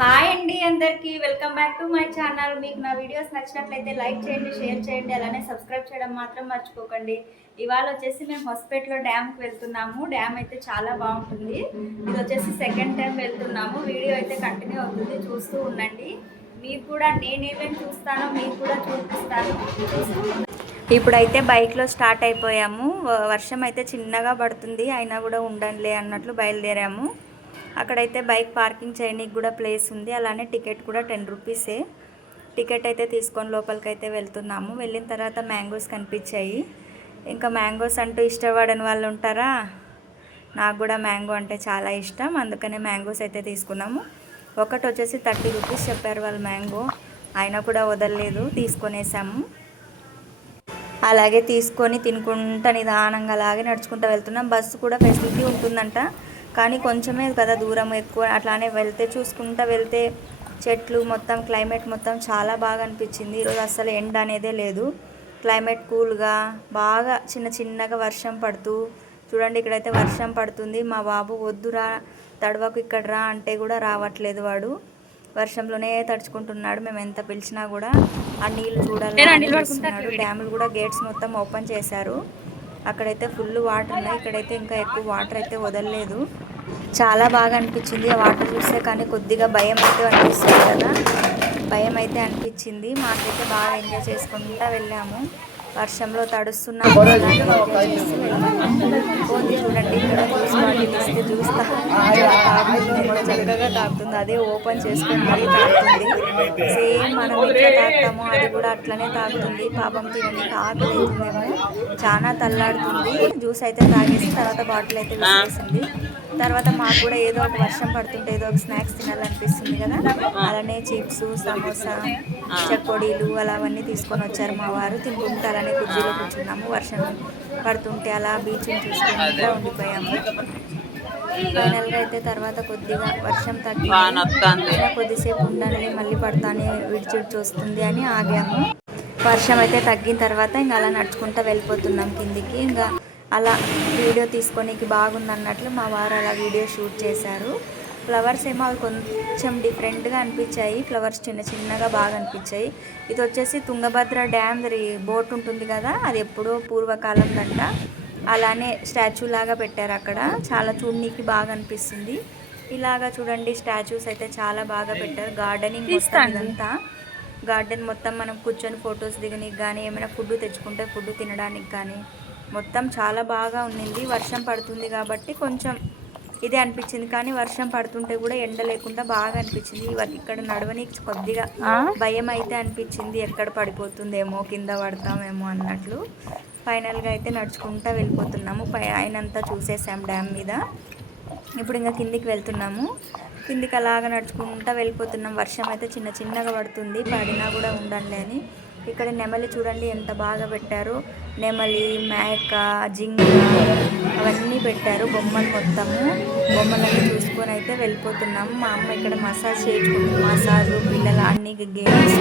Hi అండి అందరికీ welcome back to my channel. మీకు నా వీడియోస్ నచ్చినట్లయితే లైక్ చేయండి షేర్ చేయండి అలానే సబ్స్క్రైబ్ చేయడం మాత్రం మర్చిపోకండి. ఇవాళ వచ్చేసి మేము హాస్పిటల్లో డ్యామ్కి వెళ్తున్నాము. డ్యామ్ అయితే చాలా బాగుంటుంది. ఇది వచ్చేసి సెకండ్ టైం వెళ్తున్నాము. వీడియో అయితే కంటిన్యూ అవుతుంది. చూస్తూ ఉండండి. మీరు కూడా నేనేమేమి చూస్తానో మీకు కూడా చూపిస్తాను. చూస్తూ ఇప్పుడైతే బైక్లో స్టార్ట్ అయిపోయాము. వర్షం అయితే చిన్నగా పడుతుంది. అయినా కూడా ఉండండిలే అన్నట్లు బయలుదేరాము. అక్కడైతే బైక్ పార్కింగ్ చేయడానికి కూడా ప్లేస్ ఉంది. అలానే టికెట్ కూడా టెన్ రూపీసే. టికెట్ అయితే తీసుకొని లోపలికి అయితే వెళ్తున్నాము. వెళ్ళిన తర్వాత మ్యాంగోస్ కనిపించాయి. ఇంకా మ్యాంగోస్ అంటూ ఇష్టపడని వాళ్ళు ఉంటారా? నాకు కూడా మ్యాంగో అంటే చాలా ఇష్టం. అందుకనే మ్యాంగోస్ అయితే తీసుకున్నాము. ఒకటి వచ్చేసి థర్టీ రూపీస్ చెప్పారు వాళ్ళు మ్యాంగో. అయినా కూడా వదలలేదు. తీసుకొనేసాము. అలాగే తీసుకొని తినుకుంటా నిదానంగా అలాగే నడుచుకుంటూ వెళ్తున్నాం. బస్సు కూడా ఫెసిలిటీ ఉంటుందంట. కానీ కొంచెమే కదా దూరం ఎక్కువ. అట్లానే వెళ్తే చూసుకుంటా వెళ్తే చెట్లు మొత్తం క్లైమేట్ మొత్తం చాలా బాగా అనిపించింది. ఈరోజు అసలు ఎండ అనేదే లేదు. క్లైమేట్ కూల్గా బాగా చిన్న చిన్నగా వర్షం పడుతూ చూడండి ఇక్కడైతే వర్షం పడుతుంది. మా బాబు వద్దురా తడవకు ఇక్కడ రా అంటే కూడా రావట్లేదు వాడు. వర్షంలోనే తడుచుకుంటున్నాడు. మేము ఎంత పిలిచినా కూడా ఆ నీళ్ళు చూడాలి డ్యాములు కూడా గేట్స్ మొత్తం ఓపెన్ చేశారు. అక్కడైతే ఫుల్ వాటర్ ఉన్నాయి. ఇక్కడైతే ఇంకా ఎక్కువ వాటర్ అయితే వదలలేదు. చాలా బాగా అనిపించింది ఆ వాటర్ చూస్తే కానీ కొద్దిగా భయం అయితే అనిపిస్తుంది కదా. భయం అయితే అనిపించింది. మాకైతే బాగా ఎంజాయ్ చేసుకుంటా వెళ్ళాము. వర్షంలో తడుస్తున్న అలాగే చూడండి ఇక్కడ జ్యూస్ బాటిల్ ఇస్తే కూడా చక్కగా తాగుతుంది. అదే ఓపెన్ చేసుకొని మరీ తాగుతుంది. సేమ్ మనం ఎట్లా తాగుతామో అది కూడా అట్లనే తాగుతుంది. పాపం తినని ఆకలి చాలా తల్లాడుతుంది. జ్యూస్ అయితే తాగేసి తర్వాత బాటిల్ అయితే వేసేసింది తర్వాత మాకు కూడా ఏదో ఒక వర్షం పడుతుంటే ఏదో ఒక స్నాక్స్ తినాలనిపిస్తుంది కదా? అలానే చిప్స్ సమోసా చెకోడీలు అలా అవన్నీ తీసుకొని వచ్చారు మా వారు. తింటుంటే అలానే కుర్చీలో కూర్చున్నాము. వర్షం పడుతుంటే అలా బీచ్ని చూసుకుంటూ ఉండిపోయాము. ఫైనల్గా అయితే తర్వాత కొద్దిగా వర్షం తగ్గి కొద్దిసేపు ఉండాలి మళ్ళీ పడతానే విడిచి వస్తుంది అని ఆగాము. వర్షం అయితే తగ్గిన తర్వాత ఇంకా అలా నడుచుకుంటూ వెళ్ళిపోతున్నాం కిందికి. ఇంకా అలా వీడియో తీసుకోనికి బాగుంది అన్నట్లు మా వారు అలా వీడియో షూట్ చేశారు. ఫ్లవర్స్ ఏమో అవి కొంచెం డిఫరెంట్గా అనిపించాయి. ఫ్లవర్స్ చిన్న చిన్నగా బాగా అనిపించాయి. ఇది వచ్చేసి తుంగభద్ర డ్యామ్ బోట్ ఉంటుంది కదా అది ఎప్పుడో పూర్వకాలందంట అలానే స్టాచ్యూ లాగా పెట్టారు అక్కడ. చాలా చూడనీకి బాగా అనిపిస్తుంది. ఇలాగా చూడండి స్టాచ్యూస్ అయితే చాలా బాగా పెట్టారు. గార్డెనింగ్ ఇదంతా. గార్డెన్ మొత్తం మనం కూర్చొని ఫొటోస్ దిగడానికి కానీ ఏమైనా ఫుడ్ తెచ్చుకుంటే ఫుడ్ తినడానికి కానీ మొత్తం చాలా బాగా ఉన్నింది వర్షం పడుతుంది కాబట్టి కొంచెం ఇదే అనిపించింది. కానీ వర్షం పడుతుంటే కూడా ఎండ లేకుండా బాగా అనిపించింది. ఇక్కడ నడవనీకి కొద్దిగా భయం అయితే అనిపించింది. ఎక్కడ పడిపోతుందేమో కింద పడతామేమో అన్నట్లు. ఫైనల్గా అయితే నడుచుకుంటా వెళ్ళిపోతున్నాము. పై ఆయనంతా చూసేసాం డ్యామ్ మీద. ఇప్పుడు ఇంకా కిందికి వెళ్తున్నాము. కిందికి అలాగ నడుచుకుంటా వెళ్ళిపోతున్నాం. వర్షం అయితే చిన్న చిన్నగా పడుతుంది. పడినా కూడా ఉండాలి అని ఇక్కడ నెమలి చూడండి ఎంత బాగా పెట్టారు. నెమలి మేక జింక అవన్నీ పెట్టారు బొమ్మలు మొత్తము. బొమ్మలన్నీ చూసుకొని అయితే వెళ్ళిపోతున్నాము మా అమ్మ ఇక్కడ మసాజ్ చేయించుకుంటుంది. మసాజ్ పిల్లల అన్ని గేమ్స్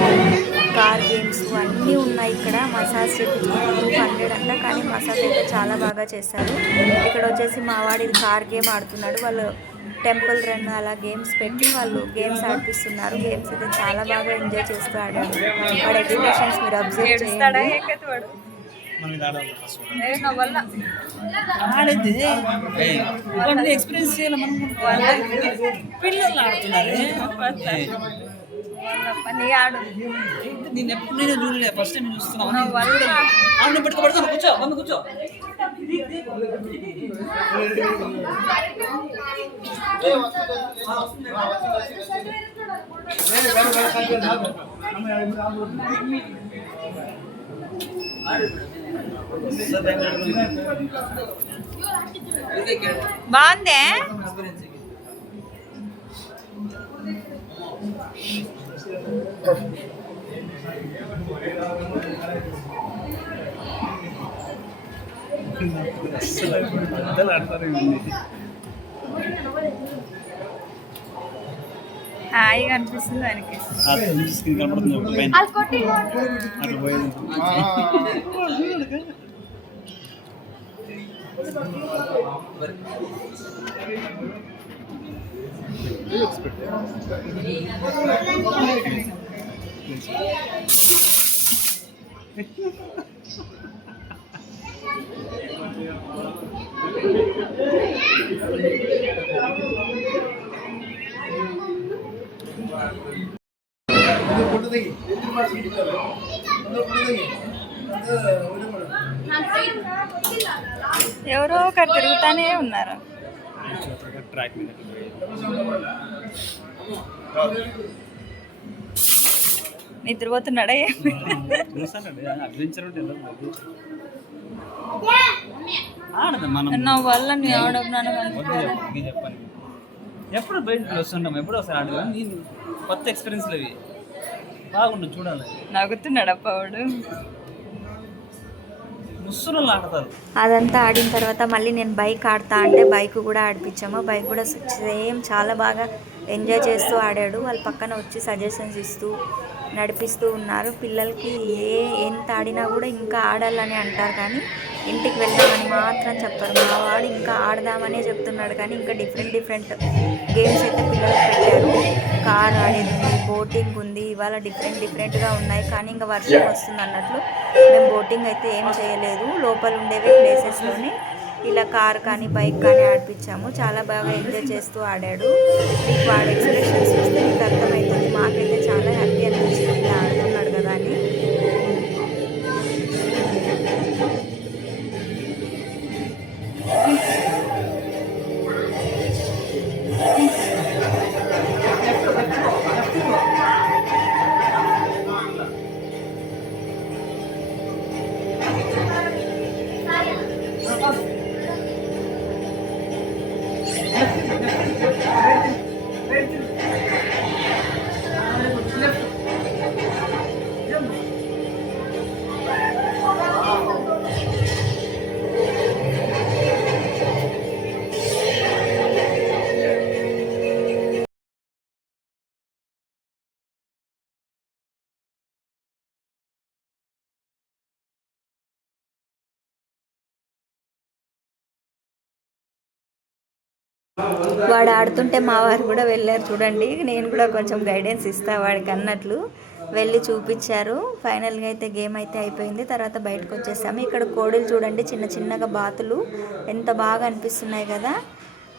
కార్ గేమ్స్ అన్నీ ఉన్నాయి ఇక్కడ. మసాజ్ చేయించుకుంటారు హండ్రెడ్ అంట కానీ మసాజ్ అయితే చాలా బాగా చేస్తారు ఇక్కడ వచ్చేసి మా వాడు ఇది కార్ గేమ్ ఆడుతున్నాడు. వాళ్ళు టెంపుల్ రన్ అలా గేమ్స్ పెట్టి వాళ్ళు గేమ్స్ ఆడిపిస్తున్నారు. గేమ్స్ అయితే చాలా బాగా ఎంజాయ్ చేస్తూ ఆడాడు వాడు ఎక్స్ప్రెషన్స్ మీరు అబ్జర్వ్ చేయండి. ఎక్స్పీరియన్స్ చేయాలి మనం. పిల్లలు ఆడుతున్నారు. నేను ఎప్పుడు నేను చూడలే. ఫస్ట్ టైం చూస్తున్నాను పెట్టుకోబడతాను కూర్చో. కూర్చో. బాగుందే పెద్దలు ఆడతారు ఇవన్నీ హాయిగా అనిపిస్తుంది దానికి ఆ ఒక ఎవరో ఒకరు తిరుగుతానే ఉన్నారు ట్రాక్ మీద నిద్రపోతున్నాడా అడ్వెంచర్ ఉంటుంది? నా వల్ల నీ ఎప్పుడు బయటకు వస్తుంటాం ఎప్పుడు ఒకసారి ఆడదు? నేను కొత్త ఎక్స్పీరియన్స్లు అవి బాగుండు చూడాలి. నవ్వుతున్నాడు అప్పవాడు అదంతా ఆడిన తర్వాత మళ్ళీ నేను బైక్ ఆడతా అంటే బైక్ కూడా ఆడిపించాము. బైక్ కూడా సేమ్ చాలా బాగా ఎంజాయ్ చేస్తూ ఆడాడు. వాళ్ళ పక్కన వచ్చి సజెషన్స్ ఇస్తూ నడిపిస్తూ ఉన్నారు. పిల్లలకి ఏ ఎంత ఆడినా కూడా ఇంకా ఆడాలని అంటారు కానీ ఇంటికి వెళ్దామని మాత్రం చెప్పరు. మా వాడు ఇంకా ఆడదామనే చెప్తున్నాడు కానీ ఇంకా డిఫరెంట్ డిఫరెంట్ గేమ్స్ అయితే పిల్లలకు పెట్టారు. కార్ ఆడేది ఉంది బోటింగ్ ఉంది ఇవాళ డిఫరెంట్ డిఫరెంట్గా ఉన్నాయి. కానీ ఇంకా వర్షం వస్తుంది అన్నట్లు మేము బోటింగ్ అయితే ఏం చేయలేదు. లోపల ఉండేవి ప్లేసెస్లోనే ఇలా కార్ కానీ బైక్ కానీ ఆడిపించాము. చాలా బాగా ఎంజాయ్ చేస్తూ ఆడాడు. మీకు వాడు ఎక్స్ప్రెషన్స్ చూస్తే మీకు అర్థమవుతుంది. మాకైతే వాడు ఆడుతుంటే మా వారు కూడా వెళ్ళారు చూడండి. నేను కూడా కొంచెం గైడెన్స్ ఇస్తా వాడికి అన్నట్లు వెళ్ళి చూపించారు. ఫైనల్గా అయితే గేమ్ అయితే అయిపోయింది. తర్వాత బయటకు వచ్చేసాము. ఇక్కడ కోడిలు చూడండి చిన్న చిన్నగా బాతులు ఎంత బాగా అనిపిస్తున్నాయి కదా.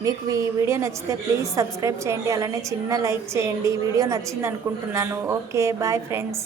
మీకు ఈ వీడియో నచ్చితే ప్లీజ్ సబ్స్క్రైబ్ చేయండి. అలానే చిన్న లైక్ చేయండి. ఈ వీడియో నచ్చింది అనుకుంటున్నాను. Okay bye friends